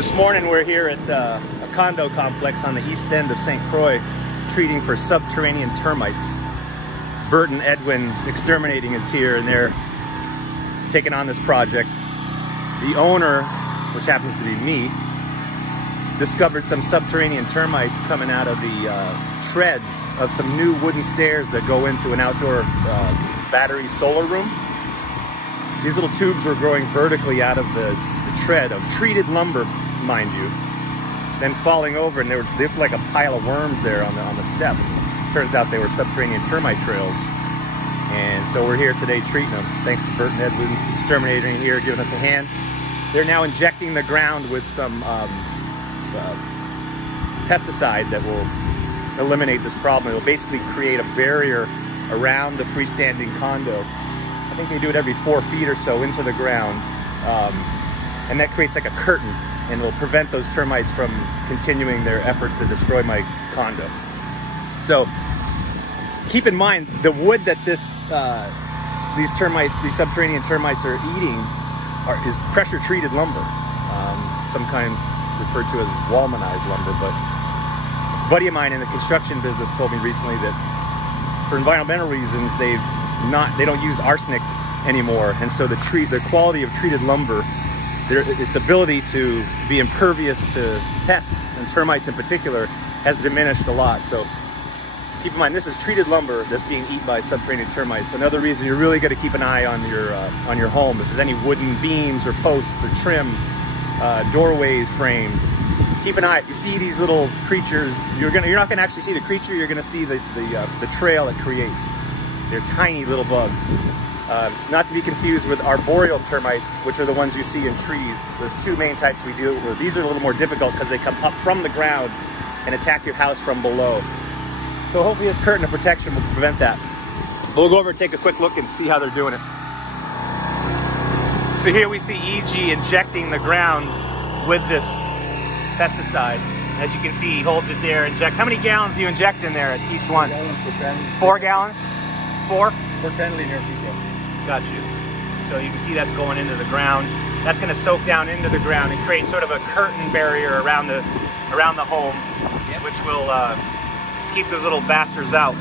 This morning we're here at a condo complex on the east end of St. Croix treating for subterranean termites. Bert and Edwin Exterminating is here and they're taking on this project. The owner, which happens to be me, discovered some subterranean termites coming out of the treads of some new wooden stairs that go into an outdoor battery solar room. These little tubes were growing vertically out of the tread of treated lumber, mind you, then falling over, and they looked like a pile of worms there on the step. Turns out they were subterranean termite trails, and so we're here today treating them. Thanks to Bert and Edwin Exterminating here, giving us a hand. They're now injecting the ground with some pesticide that will eliminate this problem. It will basically create a barrier around the freestanding condo. I think they do it every 4 feet or so into the ground, and that creates like a curtain, and will prevent those termites from continuing their effort to destroy my condo. So keep in mind, the wood that these subterranean termites are eating is pressure treated lumber, sometimes referred to as walmanized lumber. But a buddy of mine in the construction business told me recently that for environmental reasons they don't use arsenic anymore, and so the quality of treated lumber, its ability to be impervious to pests and termites in particular has diminished a lot. So keep in mind, this is treated lumber that's being eaten by subterranean termites. Another reason you're really got to keep an eye on your home. If there's any wooden beams or posts or trim, doorways, frames, keep an eye. If you see these little creatures, you're not gonna actually see the creature. You're gonna see the trail it creates. They're tiny little bugs. Not to be confused with arboreal termites, which are the ones you see in trees. There's two main types we deal with. These are a little more difficult because they come up from the ground and attack your house from below. So hopefully this curtain of protection will prevent that. We'll go over and take a quick look and see how they're doing it. So here we see EG injecting the ground with this pesticide. As you can see, he holds it there, injects. How many gallons do you inject in there at each one? 4 gallons per 10. 4 gallons? 4? For 10 linear feet. Got you. So you can see that's going into the ground. That's going to soak down into the ground and create sort of a curtain barrier around the home, yep, which will keep those little bastards out.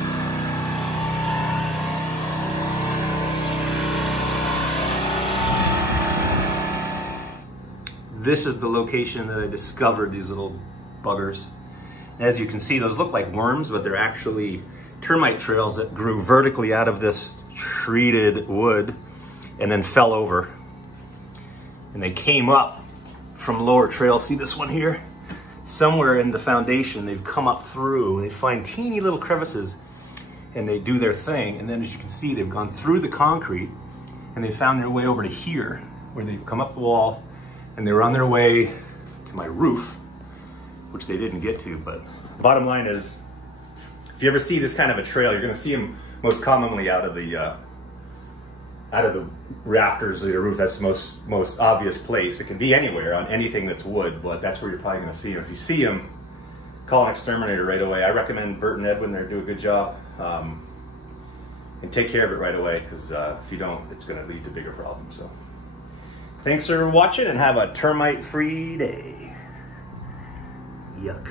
This is the location that I discovered these little buggers. As you can see, those look like worms, but they're actually termite trails that grew vertically out of this treated wood and then fell over. And they came up from lower trails. See this one here? Somewhere in the foundation, they've come up through. They find teeny little crevices and they do their thing. And then as you can see, they've gone through the concrete and they found their way over to here, where they've come up the wall and they were on their way to my roof, which they didn't get to. But bottom line is, if you ever see this kind of a trail, you're going to see them most commonly out of the rafters of your roof. That's the most obvious place. It can be anywhere on anything that's wood, but that's where you're probably going to see them. If you see them, call an exterminator right away. I recommend Bert and Edwin there do a good job, and take care of it right away, because if you don't, it's going to lead to bigger problems. So thanks for watching and have a termite-free day. Yuck.